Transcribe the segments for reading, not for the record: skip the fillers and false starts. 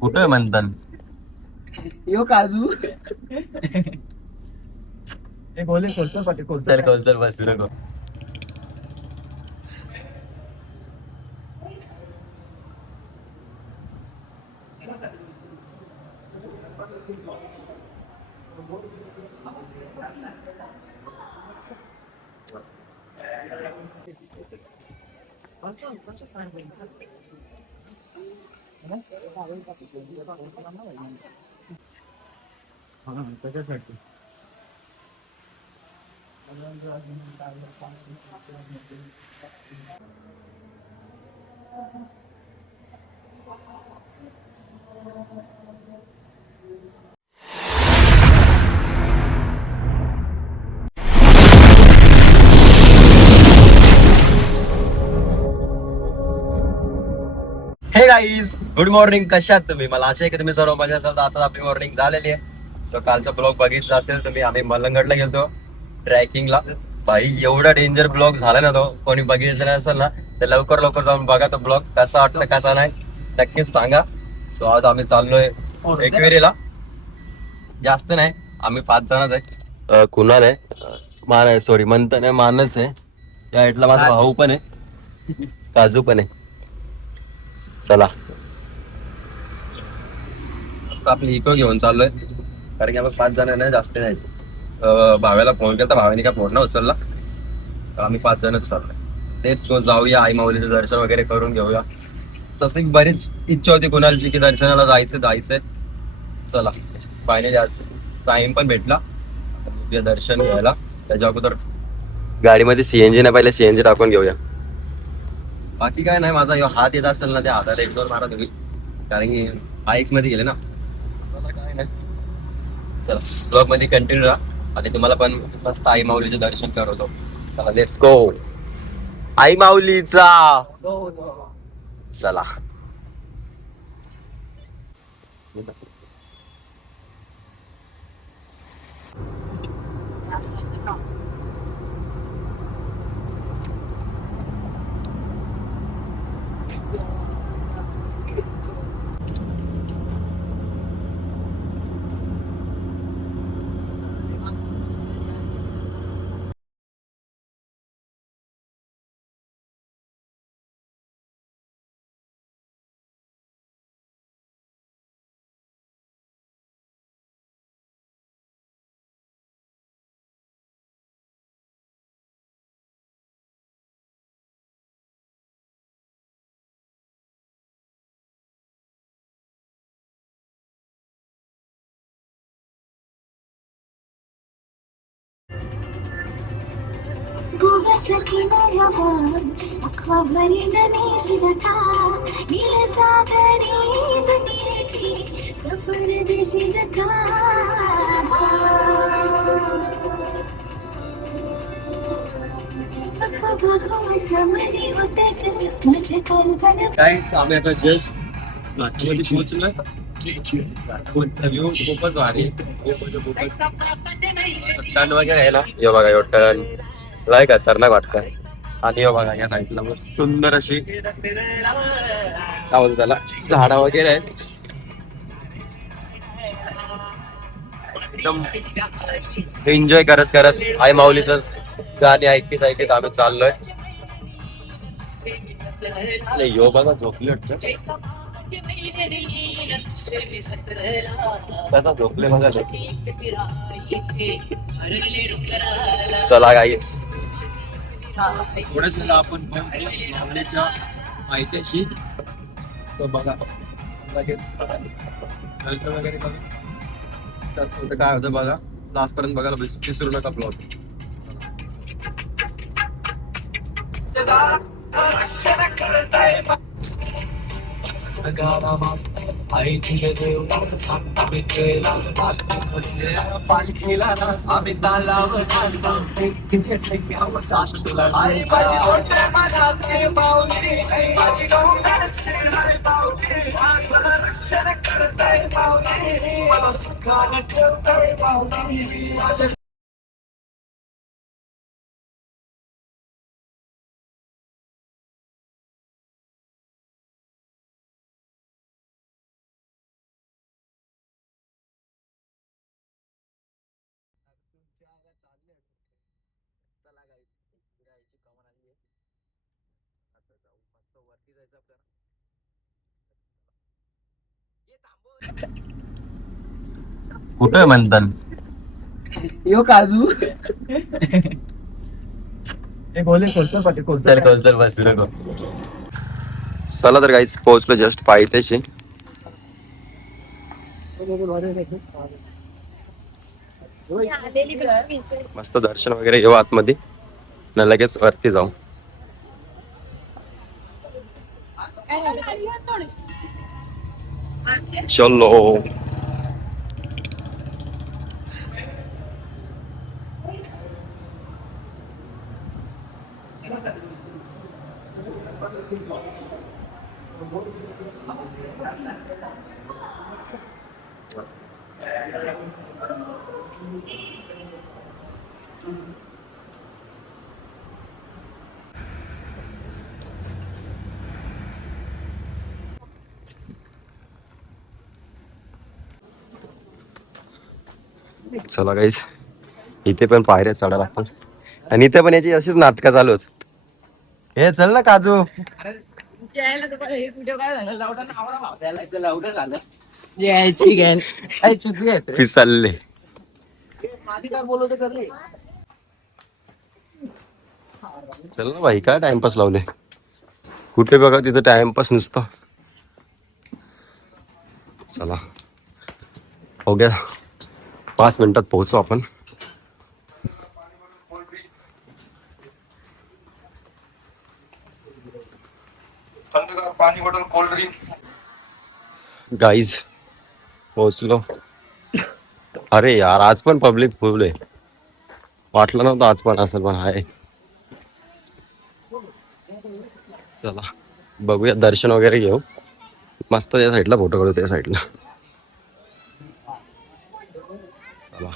कुठं म्हणतात यो काजू चल कोलचल बस नको. हे गाईज गुड मॉर्निंग. कशा आहात तुम्ही? मला आशा आहे की तुम्ही सर्व मजा असाल. तर आता आपली मॉर्निंग झालेली आहे. सो कालचा ब्लॉग बघितला असेल तुम्ही. आम्ही मलंगडला गेलतो ट्रॅकिंगला. भाई एवढा डेंजर ब्लॉग झाला ना तो. कोणी बघितलं नाही असेल ना तर लवकर लवकर जाऊन बघा तो ब्लॉग. कसा वाटलं कसा नाही नक्कीच सांगा. सो आज आम्ही चाललोय एकविरीला. जास्त नाही, आम्ही 5 जणच आहे. कुणाल आहे, मान आहे, सॉरी मंथन आहे, मानस आहे, या साईडला माझा भाऊ पण आहे, काजू पण आहे. चला मस्त आपली इको घेऊन चाललोय कारण की आपण 5 जण नाही, जास्त नाही. भाव्याला फोन केला तर भाव्याने काय फोन नाही उचलला. आम्ही 5 जणच चाललोय. तेच जाऊया, आई माऊलीचं दर्शन वगैरे करून घेऊया. तशी बरीच इच्छा होती कुणालची की दर्शनाला जायचं जायचंय. चला फायनली आज टाइम पण भेटला दर्शन घ्यायला. त्याच्या अगोदर गाडीमध्ये सीएनजी नाही, पहिले सीएनजी टाकून घेऊया. बाकी काय नाही, माझा हात येत असेल ना त्या हाताला एक दोन मारा तुम्ही, कारण की बाईक्स मध्ये गेले ना. काय नाही, चला ब्लॉग मध्ये कंटिन्यू राहा आणि तुम्हाला पण मस्त आई माऊलीचे दर्शन करवतो. चला लेट्स गो. आई माऊलीचा चला. गोव्याच्या किनाऱ्यावर अख्खा भरीन निशिगता नीलसागरी दुनियेची सफर दिशिगता बघू समरी होते कसं माझे कर्जन. काय आम्ही आता जस्ट नागपूरमध्ये पोहोचलोय. व्ह्यू खूपच भारी टर्न वगैरे आहे ना. यो बघा यो टर्न लय खतरनाक वाटतं. आणि यो बघा या साईडला मस्त सुंदर अशी काय बोलतो त्याला झाडं वगैरे आहेत. एकदम एन्जॉय करत करत आई माऊलीचं गाणी ऐकत ऐकत आम्ही चाललोय. नाही यो बघा झोपली वाटतं. त्याचा झोपले बघा. चला गाईस थोडंच आपण माऊलीच्या माहितीशी तो बघा लगेच दर्शन वगैरे करू. काय होतं बघा, लास्ट पर्यंत बघायला विसरू नका ब्लॉग. पालखीला आम्ही तालावर आई माझी मोठ्या मनाची माऊली, माझी डोंगराची माऊली, माझं रक्षण करताय माऊली, मला सुखाने ठेवताय माऊली. कुठं आहे म्हणतात यो काजू चला तर काहीच पोहोचलो जस्ट पायथ्याशी. मस्त दर्शन वगैरे घेऊ आतमध्ये न लगेच वरती जाऊ. चलो चला गाईस, इथे पण पायऱ्या चढा लागतात आणि इथे पण याची अशीच नाटकं चालू होत. हे चल ना काजू. फिसलले आधी काय बोलवते कर रे. चल ना भाई, काय टाइमपास लावले कुठे बघा तिथं टाइमपास नुसतं. चला हो गया, 5 मिनिटात पोहोचू आपण. गाईज पोहोचलो. अरे यार, आज पण पब्लिक फुल आहे. वाटलं नव्हतं आज पण असेल, पण आहे. चला बघूया, दर्शन वगैरे घेऊ. मस्त त्या साईडला फोटो काढू, त्या साईडला. चला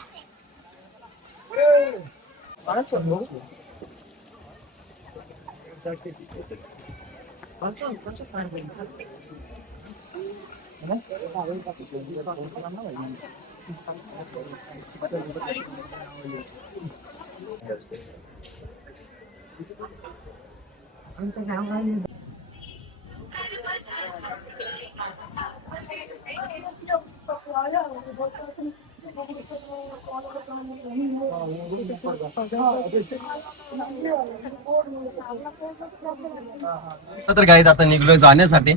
तर गाईज आता निघलोय जाण्यासाठी.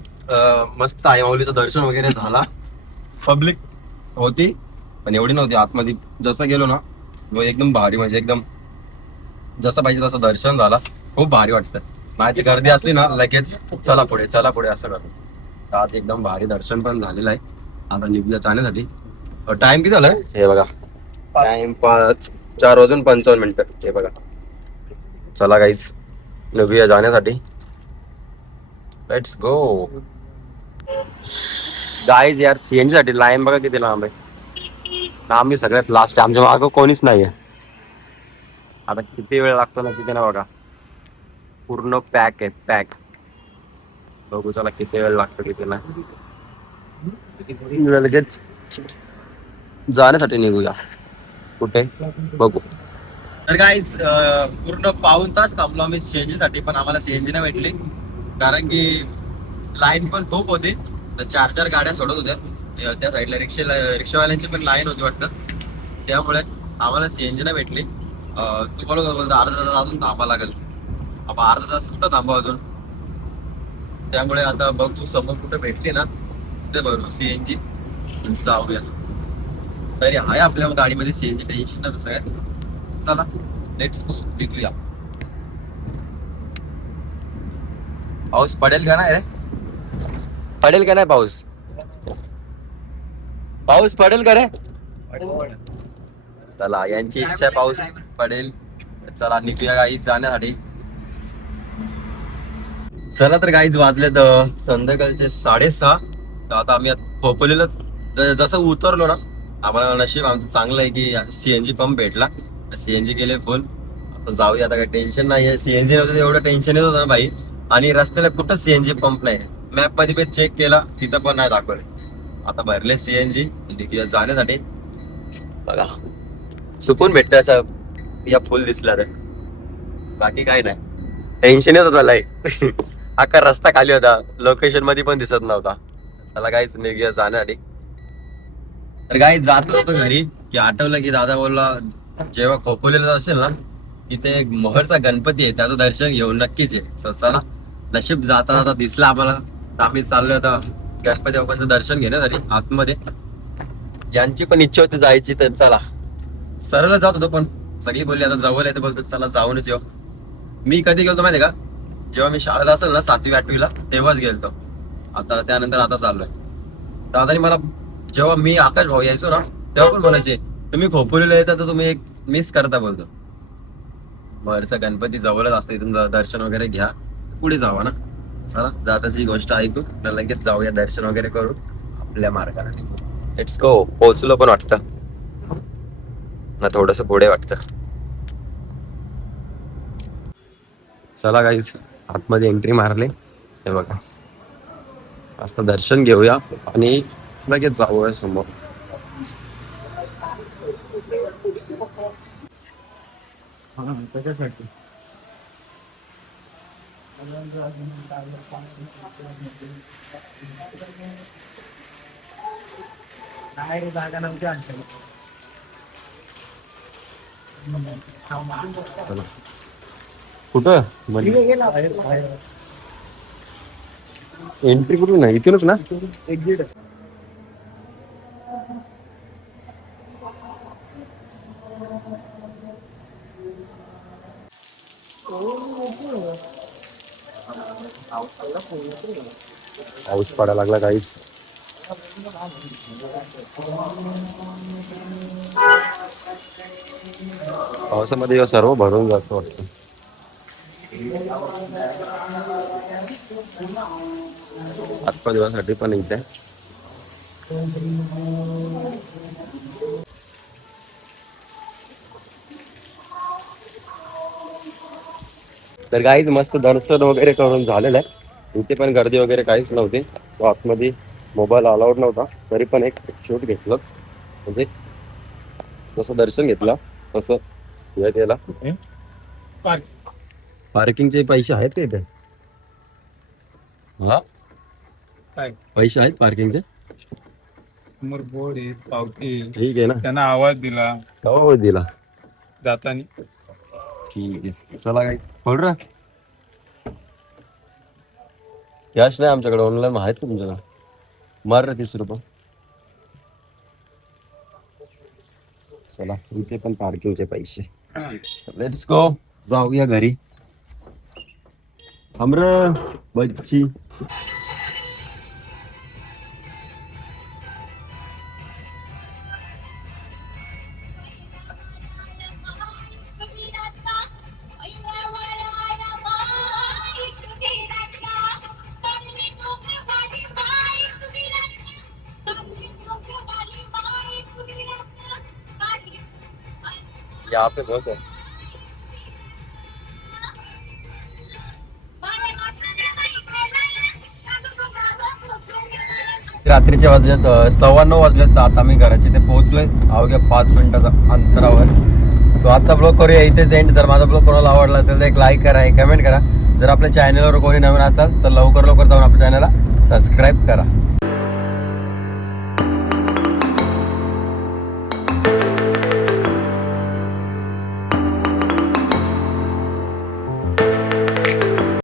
मस्त आई माऊलीचं दर्शन वगैरे झाला. पब्लिक होती पण एवढी नव्हती आतमध्ये. जसं गेलो ना एकदम भारी, म्हणजे एकदम जसं पाहिजे तसं दर्शन झाला. खूप भारी वाटतं. माझी गर्दी असली ना लगेच चला पुढे चला पुढे असं करतो. आज एकदम भारी दर्शन पण झालेलं आहे. आता निघूया जाण्यासाठी. टाइम किती झालाय हे बघा, टाइम 4:55. हे बघा. चला गाईज निघूया जाण्यासाठी. Let's go. गाईज यार, सीएनजी साठी लाईन बघा किती लांब आहे. आम्ही सगळ्यात लास्ट, आमच्या मागं कोणीच नाहीये. आता किती वेळ लागतो ना किती ना बघा, पूर्ण पॅक आहे पॅक. बघू चला किती वेळ लागतो किती नाही. लगेच जाण्यासाठी निघूया. कुठे बघू. तर गाईज पूर्ण पाऊण तास थांबलो आम्ही सीएनजी साठी, पण आम्हाला सीएनजी नाही भेटली. कारण की लाईन पण खूप होती. 4 गाड्या सोडत होत्या त्या साईडला. रिक्षावाल्यांची पण लाईन होती वाटतं. त्यामुळे आम्हाला सीएनजी नाही भेटली. तू बोलत अर्धा तास अजून थांबा लागेल. आपण अर्धा तास कुठं थांबा अजून. त्यामुळे आता बघ तू समोर कुठं भेटली ना ते भरू सीएनजी जाऊया. तरी आहे आपल्या गाडीमध्ये सीएनजी, टेन्शन नाही तसं काय. चला लेट्स गो, निघूया. पाऊस पडेल का नाही रे? पडेल का नाही पाऊस? पाऊस पडेल का रे? चला यांची इच्छा आहे पाऊस पडेल. चला निघूया गाईज जाण्यासाठी. चला तर गाईज वाजलेत संध्याकाळचे 6:30. तर आता आम्ही खोपोलीला जसं उतरलो ना, आम्हाला नशीब आमचं चांगलं आहे की सीएनजी पंप भेटला. सीएनजी गेले फुल. आता जाऊया, आता काही टेन्शन नाही आहे. सीएनजी नव्हतं एवढं टेन्शन येत होतं ना भाई. आणि रस्त्याला कुठं सीएनजी पंप नाही. मॅप मध्ये पण चेक केला, तिथं पण नाही दाखवले. आता भरले सीएनजी जाण्यासाठी. बघा सुकून भेटतं असं या फुल दिसला तर. बाकी काय नाही, टेन्शन येत होतं लय. अख्खा रस्ता खाली होता, लोकेशन मध्ये पण दिसत नव्हता. चला गाईच निघूया जाण्यासाठी. तर गाईच जात होतो घरी की आठवलं की दादा बोलला जेव्हा खोपोलीला असेल ना तिथे एक मोहरचा गणपती आहे, त्याचं दर्शन घेऊन नक्कीच आहे. So चला नशीब जाता जाता दिसला आम्हाला, तर आम्ही चाललो होता गणपती बाप्पांचं दर्शन घेण्यासाठी आतमध्ये. यांची पण इच्छा होती जायची, तर चला सरळ जात होतो, पण सगळी बोलली आता जवळ आहे तर बोलतो चला जाऊनच येऊ. मी कधी गेलतो माहिती का, जेव्हा मी शाळेत असेल ना 7वी 8वीला तेव्हाच गेलतो. आता त्यानंतर आता चाललोय. दादानी मला जेव्हा मी आकाश भाऊ यायचो ना तेव्हा पण बोलायचे तुम्ही खोपोलीला येता तर तुम्ही एक मिस करता बोलतो. बाहेरचा गणपती जवळच असते, इथून दर्शन वगैरे घ्या पुढे जावा ना. चला दादाची गोष्ट ऐकू लगेच जाऊया, दर्शन वगैरे करू आपल्या मार्गाने. Let's go. पोहोचलो पण वाटतं ना, थोडस पुढे वाटतं. चला गाईज आतमध्ये एंट्री मारले, हे बघा. मस्त दर्शन घेऊया आणि लगेच जाऊया समोर. कुठं एंट्री कुठून नाही, इथूनच ना. एक्झिट. पाऊस पडायला लागला काहीच. पावसामध्ये सर्व भरून जातो वाटतं. हातपाय धुवासाठी पण इथे. तर गाईज मस्त दर्शन वगैरे करून झालेलं आहे. इथे पण गर्दी वगैरे काहीच नव्हती. सो आतमध्ये मोबाईल अलाउड नव्हता, तरी पण एक शूट घेतलंच. म्हणजे जसं दर्शन घेतलं तसं हे केला. पार्किंगचे पैसे आहेत का इथे? हा पैसे आहेत पार्किंगचे? समोर बोर्ड आहे, पावती आहे. ठीक आहे ना. त्यांना आवाज दिला हो दिला. जाताना. ठीक आहे चला काय बोल रा. कॅश नाही आमच्याकडे, ऑनलाईन आहेत का तुमच्याकडे? मार रे 30 रुपये. चला इथे पण पार्किंगचे पैसे. लेट्स गो, जाऊया घरी. आम्र बच्ची यहाँ पे बहुत है. रात्रीच्या वाजल्यात 9:15 वाजलेत, तर आता मी घराच्या इथे पोहोचलोय अवघ्या 5 मिनिटाचा अंतरावर. सो आजचा ब्लॉग करूया इथेच एंड. जर माझा ब्लॉग कोणाला आवडला असेल तर एक लाईक करा, एक कमेंट करा. जर आपल्या चॅनलवर कोणी नवीन असाल तर लवकर जाऊन आपल्या चॅनलला सबस्क्राईब करा.